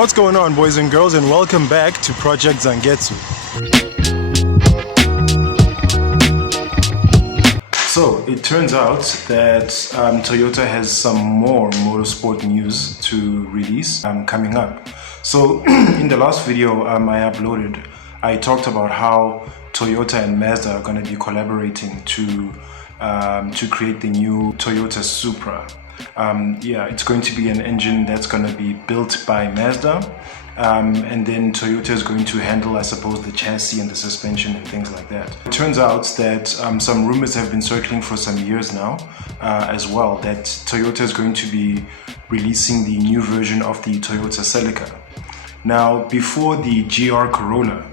What's going on, boys and girls, and welcome back to Project Zangetsu. So it turns out that Toyota has some more motorsport news to release coming up. So in the last video I uploaded, I talked about how Toyota and Mazda are going to be collaborating to create the new Toyota Supra. It's going to be an engine that's going to be built by Mazda, and then Toyota is going to handle, I suppose, the chassis and the suspension and things like that. It turns out that some rumors have been circling for some years now as well, that Toyota is going to be releasing the new version of the Toyota Celica. Now, before the GR Corolla,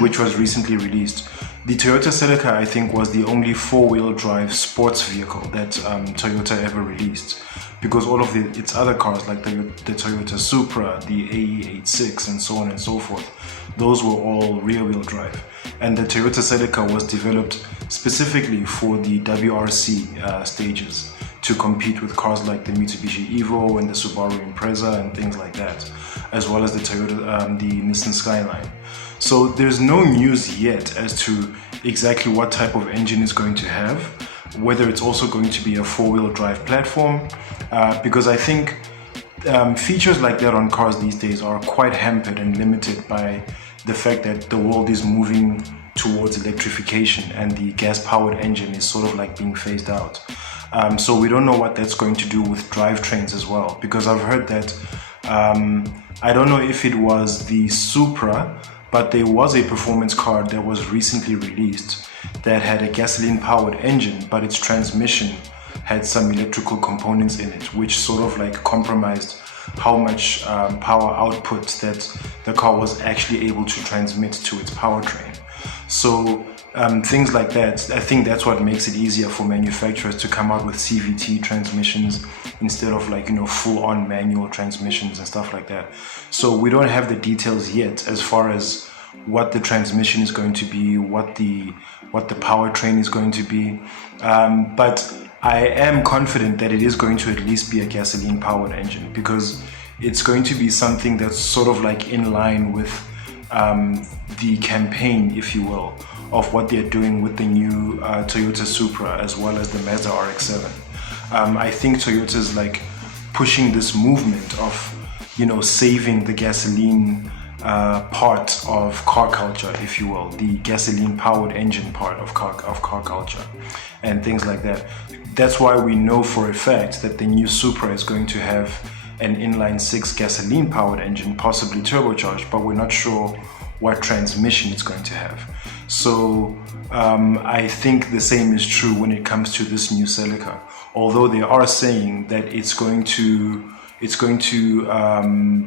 which was recently released, the Toyota Celica, I think, was the only four-wheel drive sports vehicle that Toyota ever released, because all of its other cars, like the Toyota Supra, the AE86, and so on and so forth, those were all rear-wheel drive. And the Toyota Celica was developed specifically for the WRC stages to compete with cars like the Mitsubishi Evo and the Subaru Impreza and things like that, as well as the Nissan Skyline. So there's no news yet as to exactly what type of engine it's going to have, whether it's also going to be a four-wheel drive platform, because I think features like that on cars these days are quite hampered and limited by the fact that the world is moving towards electrification and the gas-powered engine is sort of like being phased out. So we don't know what that's going to do with drivetrains as well, because I've heard that, I don't know if it was the Supra, but there was a performance car that was recently released that had a gasoline-powered engine, but its transmission had some electrical components in it, which sort of like compromised how much power output that the car was actually able to transmit to its powertrain. So things like that, I think that's what makes it easier for manufacturers to come out with CVT transmissions instead of, like, full-on manual transmissions and stuff like that. So we don't have the details yet as far as what the transmission is going to be, what the powertrain is going to be, but I am confident that it is going to at least be a gasoline-powered engine, because it's going to be something that's sort of like in line with the campaign, if you will, of what they're doing with the new Toyota Supra as well as the Mazda RX-7. I think Toyota's like pushing this movement of, saving the gasoline part of car culture, if you will, the gasoline-powered engine part of car culture and things like that. That's why we know for a fact that the new Supra is going to have an inline-six gasoline-powered engine, possibly turbocharged, but we're not sure what transmission it's going to have. So I think the same is true when it comes to this new Celica, although they are saying that it's going to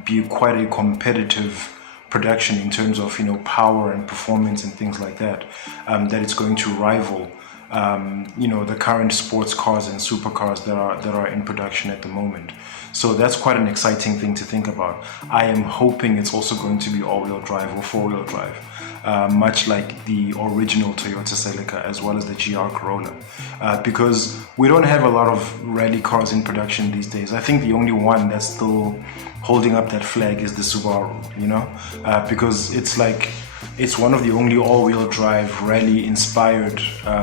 be quite a competitive production in terms of power and performance and things like that, that it's going to rival the current sports cars and supercars that are in production at the moment. So that's quite an exciting thing to think about. I am hoping it's also going to be all-wheel drive or four-wheel drive, much like the original Toyota Celica as well as the GR Corolla, because we don't have a lot of rally cars in production these days. I think the only one that's still holding up that flag is the Subaru, because it's one of the only all-wheel drive rally-inspired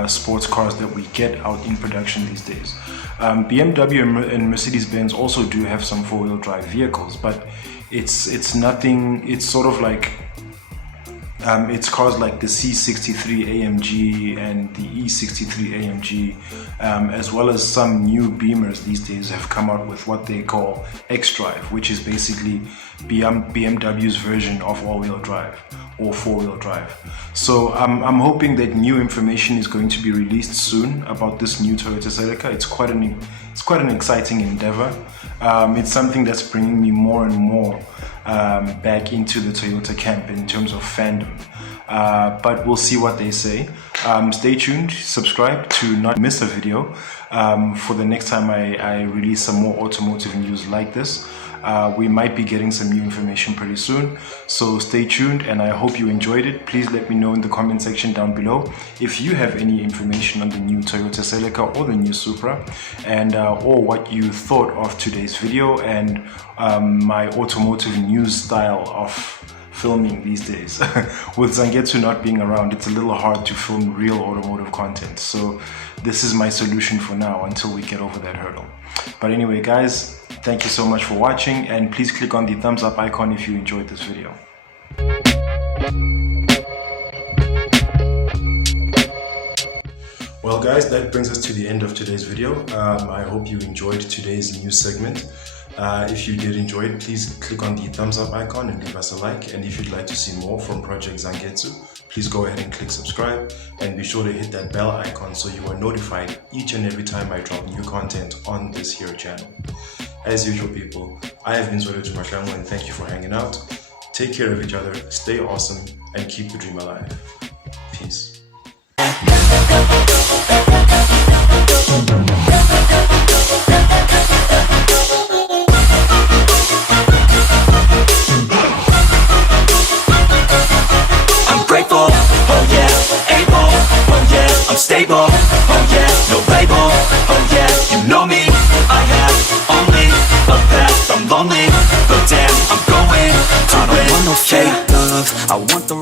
sports cars that we get out in production these days. BMW and Mercedes-Benz also do have some four-wheel drive vehicles, but it's nothing. It's sort of like it's cars like the C63 AMG and the E63 AMG, as well as some new Beamers these days have come out with what they call X-Drive, which is basically BMW's version of all-wheel drive or four-wheel drive. So I'm hoping that new information is going to be released soon about this new Toyota Celica. It's quite an exciting endeavor. It's something that's bringing me more and more back into the Toyota camp in terms of fandom, but we'll see what they say. Stay tuned, subscribe to not miss a video for the next time I release some more automotive news like this. We might be getting some new information pretty soon, so stay tuned, and I hope you enjoyed it. Please let me know in the comment section down below if you have any information on the new Toyota Celica or the new Supra, and or what you thought of today's video and my automotive news style of filming these days. With Zangetsu not being around, it's a little hard to film real automotive content, so this is my solution for now until we get over that hurdle. But anyway guys, thank you so much for watching, and please click on the thumbs up icon if you enjoyed this video. Well guys, that brings us to the end of today's video. I hope you enjoyed today's news segment. If you did enjoy it, please click on the thumbs up icon and leave us a like. And if you'd like to see more from Project Zangetsu, please go ahead and click subscribe, and be sure to hit that bell icon so you are notified each and every time I drop new content on this here channel. As usual people, I have been Zoletu Mahlangu, and thank you for hanging out. Take care of each other, stay awesome, and keep the dream alive. Peace. Stable, oh yeah, no label, oh yeah, you know me. I have only a path, I'm lonely, but damn, I'm going to win. I don't want no fake love, I want the